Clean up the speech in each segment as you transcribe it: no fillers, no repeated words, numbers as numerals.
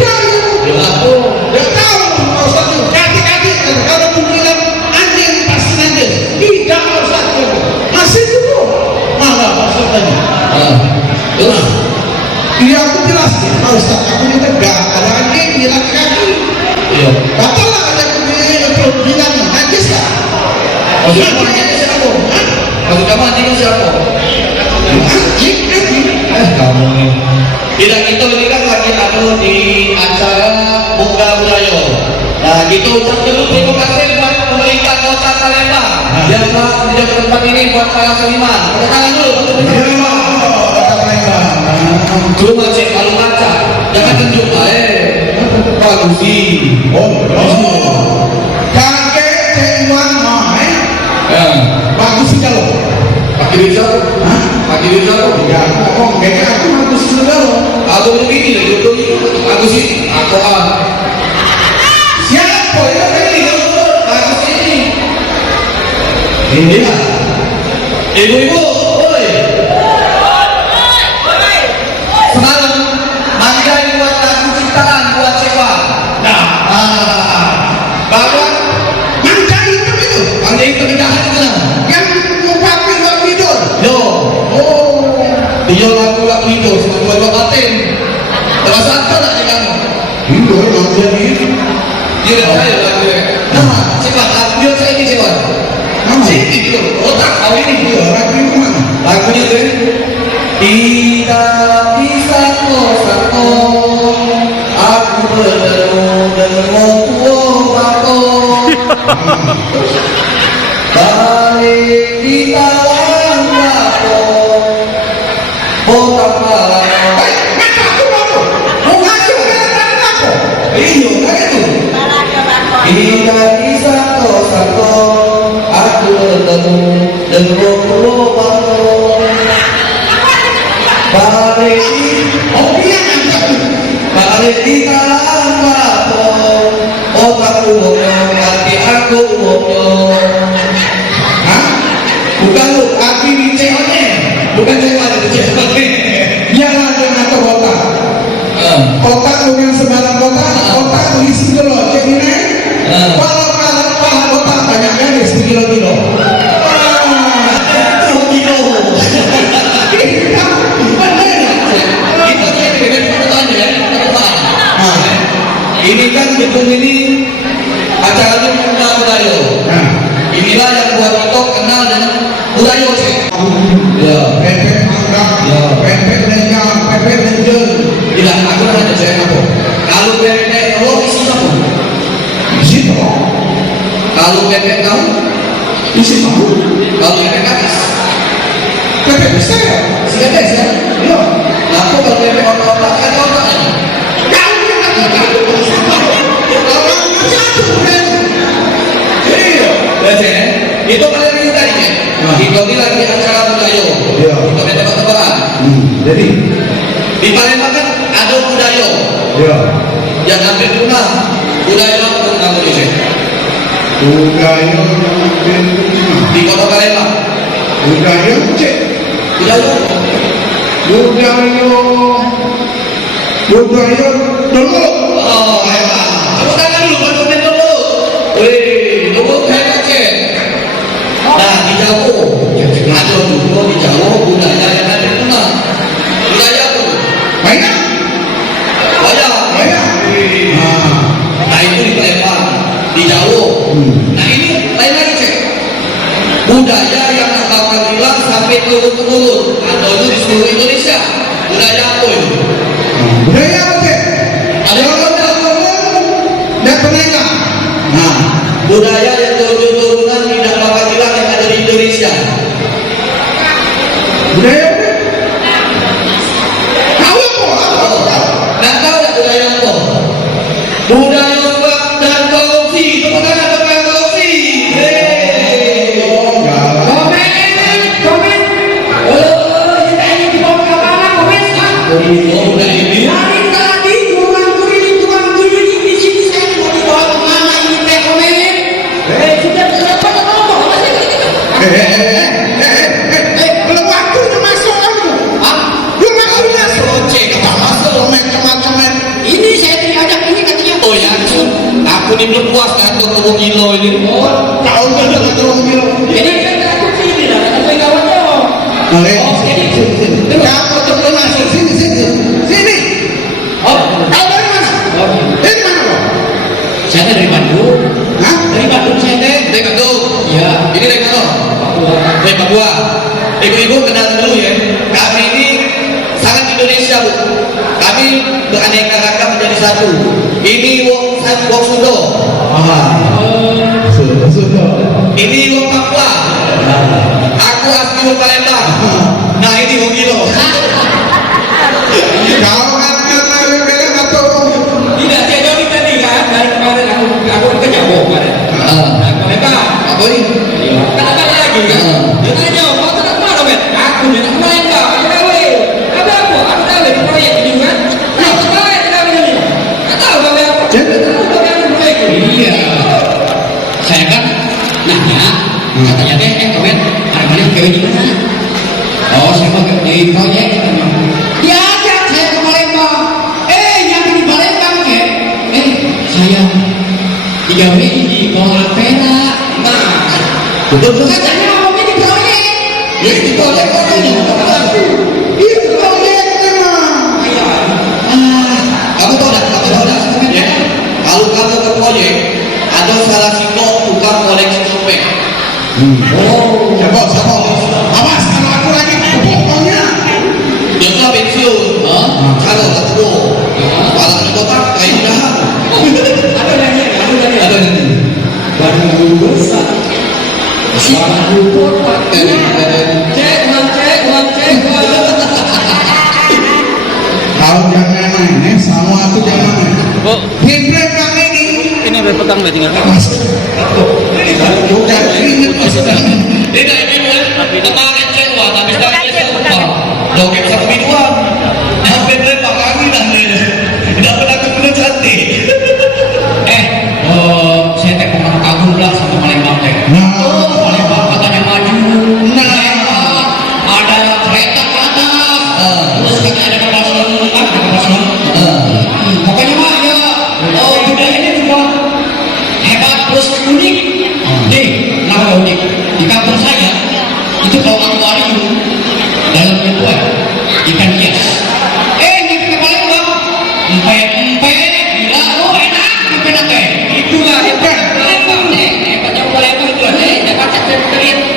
Ya aku nggak tahu Pak Ustaz itu kaki-kaki kalau dibilang anjing pasti najis. Tidak Pak Ustaz, masih cukup. Malah Pak Ustaz tadi. Terus Iya aku jelasin Pak Ustaz, aku ini tegak ada anjing di kaki-kaki. iya. Batal lah ada itu bilang najis lah. Maksud kamu anjingnya siapa? Maksud kamu anjingnya siapa? Anjing. Kamu nih. Tidak itu ini kan lagi anu di acara Bunga Budaya. Nah gitu ucap dulu terima kasih buat pemerintah kota Palembang yang telah menjadi tempat ini buat para seniman. Tepuk tangan dulu untuk pemerintah. Belum aja kalau baca jangan tunjuk bagus sih. Kakek Cewan Ya. bagus sih kalau. Pakai bisa? Hah? Pakai bisa? Ya, kok kayaknya aku bagus sih kalau. Aku begini lah, jodoh itu aku sih, aku Siapa ya ini? aku sini. Ini lah. Ibu-ibu, oi. Semalam Manja buat lagu ciptaan buat sewa. Nah, bahwa Manja itu. Manja itu jahat itu lah. Yang ngumpapin Wak Widul. Yo, Oh. dia lagu itu semua dua batin. Terasa apa nak jangan? Itu Manja itu. Dia saya lagu ya. Nah, cepat dia saya ini cepat. Sini gitu, otak kau ini. Iya, lagu itu mana? Lagunya tuh tidak bisa kau aku bertemu dengan tuaku balik di dalam aku botak malam Maka aku mau ngaji dengan aku. iyo kan itu tidak bisa kau aku bertemu dengan tuaku balik Oh iya Manja. balik di dalam aku otakku ngomong hati aku ngomong. Hah? Bukan lu, kaki di ceweknya. Bukan cewek itu ceweknya. Iya lah dengan kota. Kota dengan sembarang kota. Kota isi dulu. Jadi nih. Pala kota banyak kan kilo-kilo. Itu ini kan gedung ini acaranya Bunga Budaya. Inilah yang buat kita kenal dengan budaya sih. Ya. Pepek mangga, pepek lengang, pepek lenjel. Tidak, aku nanya saya apa? Kalau bebek lo isi apa? Isi toh? Kalau bebek kamu, Isi tahu? kalau bebek habis, Pepek bisa ya? isi bebek ya. Iya. Nah, aku kalau bebek otak kan otaknya. Kau yang aku tahu. Kalau satu bulan. Iya, biasanya itu paling ini tadi ya. Kita ini lagi acara budaya. Iya. Kita ada tebak-tebakan. Jadi. Di Palembang kan ada budaya Iya. yang hampir punah. Budaya apa yang kamu di sini? Budaya Di kota Palembang. budaya cek. Budaya. Budaya dulu. Oh, hebat. Tepuk tangan dulu, buat komen dulu. Wih, dulu hebat cek. Nah, di Jawa, ada dulu di Jawa budaya yang hampir punah. Budaya apa tuh? Banyak. Banyak. Banyak. Nah itu di Palembang, di Jawa. Nah ini lain lagi cek. Budaya yang tak bakal hilang sampai turun temurun atau itu di seluruh Indonesia. Budaya apa itu? Budaya apa cek? Ada yang tahu? Dan penengah. Nah, budaya yang turun turunan tidak bakal hilang yang ada di Indonesia. Budaya apa? Tahu apa? Nah tahu nggak budaya apa? Budaya sebab dan korupsi. Tepuk tangan untuk yang korupsi. Oh, budaya ini. Belum waktunya masuk. ini. Oh, kau kan dengan orang biru. Jadi kan aku sini lah, aku kawannya. Oke. Oh, sini. Kamu coba masuk sini, sini, sini. Oh, Kau dari mana? oh, Dari mana kau? saya dari Bandung. Hah? Dari Bandung saya teh. Dari Bandung. Iya. Ini dari mana? Dari Papua. Ibu-ibu kenal dulu ya. Kami ini sangat Indonesia, Bu. Kami beraneka ragam menjadi satu. Ini wong Sundo. Sudah. Ini wong Papua. Aku asli wong Palembang. Nah, ini wong Gilo. Kau kan bilang atau Tidak, saya jauh tadi kan. Dari kemarin aku ke Jawa kemarin. Nah, Palembang. Apa ini? Kan ada lagi kan? Dia tanya, kau tak kemana, Bet? Aku dari Palembang. Aku gawe. Apa aku? Aku gawe di proyek ini kan? Nah, aku gawe di gawe ini. Tak tahu gawe apa. Jadi? Tahu gawe apa proyek ini. Iya. Saya kan nanya, katanya deh, komen, ada yang gawe di mana? Oh, saya mau di proyek. Diajak saya ke Palembang. Yang di Palembang ya? Saya digawe di Kolam Perak. Nah, Betul. katanya mau di proyek. Ya, itu proyek katanya. itu proyek memang. Kamu tahu dah? Ya. Kalau kamu ke proyek, ada salah satu tukang koleksi topeng. Oh, Siapa? Awas kalau aku lagi pokoknya. Dia telah pensiun. Kalau ketemu, kepala kotak kayak udahan. ada nanya. Ada nanti. Baru besar. Baru kotak. Cek. Kau jangan main, sama aku jangan main. Oh, Hindra kali ini. ini berpegang berarti nggak? Awas. Bukan keringet maksudnya. Tidak ini kemarin cewa, tapi sekarang dia lupa. Joget satu mingguan. Hampir berapa kali dah dia. Tidak pernah ketemu cantik. Saya teh pernah kagum lah sama Palembang teh. Nah, Palembang katanya maju. nah, Ada kereta ke atas. Terus katanya ada kapal selam. Pokoknya mah ya, budayanya juga hebat terus unik. Nih, kenapa unik? Di kampung saya itu kalau akuarium dalam bentuk ikan hias. Ini ke Palembang, empe, gila, enak, empe. Itu mah hebat Palembang deh. Hebatnya Palembang itu dapat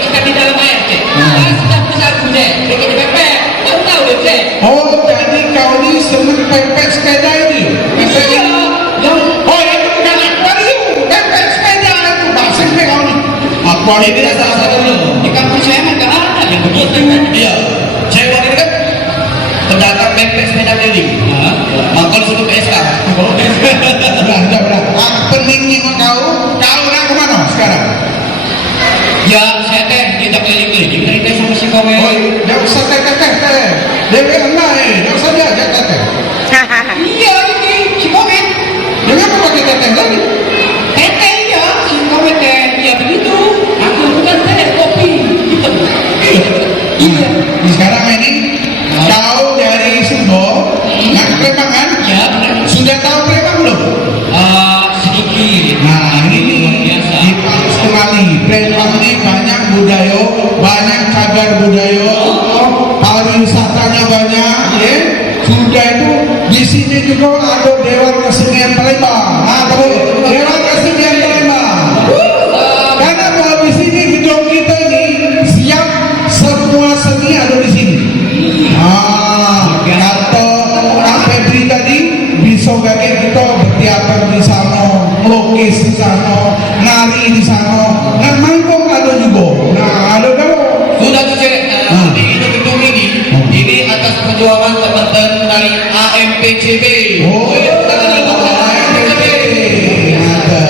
ikan di dalam air deh. Sudah besar deh, bikin pepek. Tahu deh. oh jadi kau ini seneng pepek sepeda ini? Pepek ini? Oh itu bukan akuarium, pepek sepeda itu bahasa kau ini. Akuarium Ini salah satu dulu. Di kampung saya mah nggak ada yang begitu. Iya. Saya waktu itu kan pendatang pempek sepeda keliling. Maka disuruh PSK. Udah. Peningnya sama kau nak kemana sekarang? Ya, saya teh tidak keliling-keliling dari teh sama si Kowe. Oh, tidak usah teh. Dia enggak tidak usah diajak teh. Iya, ini si Kowe. Jangan apa pakai teh lagi. Teh ya, si Kowe teh. Ya begitu. Aku bukan teh kopi. Hitam. Iya. Sekarang ini kau dari Sumbo, nak ke Palembang kan? Ya, benar. Sudah tahu Palembang belum? Sedikit. Nah ini Luar biasa. dipalas kembali. Palembang ini banyak budaya, banyak cagar budaya, pariwisatanya banyak. Ya. Sudah itu di sini juga ada Dewan Kesenian Palembang. Nah, tahu Dewan Kesenian Palembang. Karena kalau di sini gedung kita ini siap semua seni ada di sini. Kata sampai beri tadi bisa gak kita berteater di sana, melukis di sana, nari di sana, dan mangkok ada juga. Nah, ada kau. Sudah tuh cek. Di gedung ini atas perjuangan teman-teman dari AMPCB. Oh, AMPCB. ada.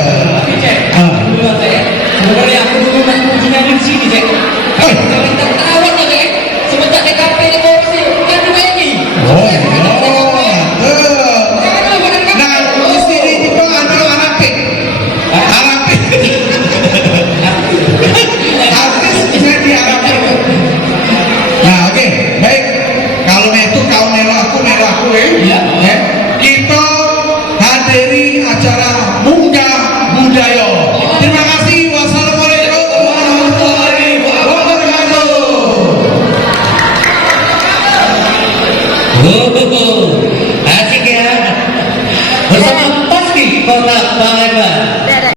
Betul.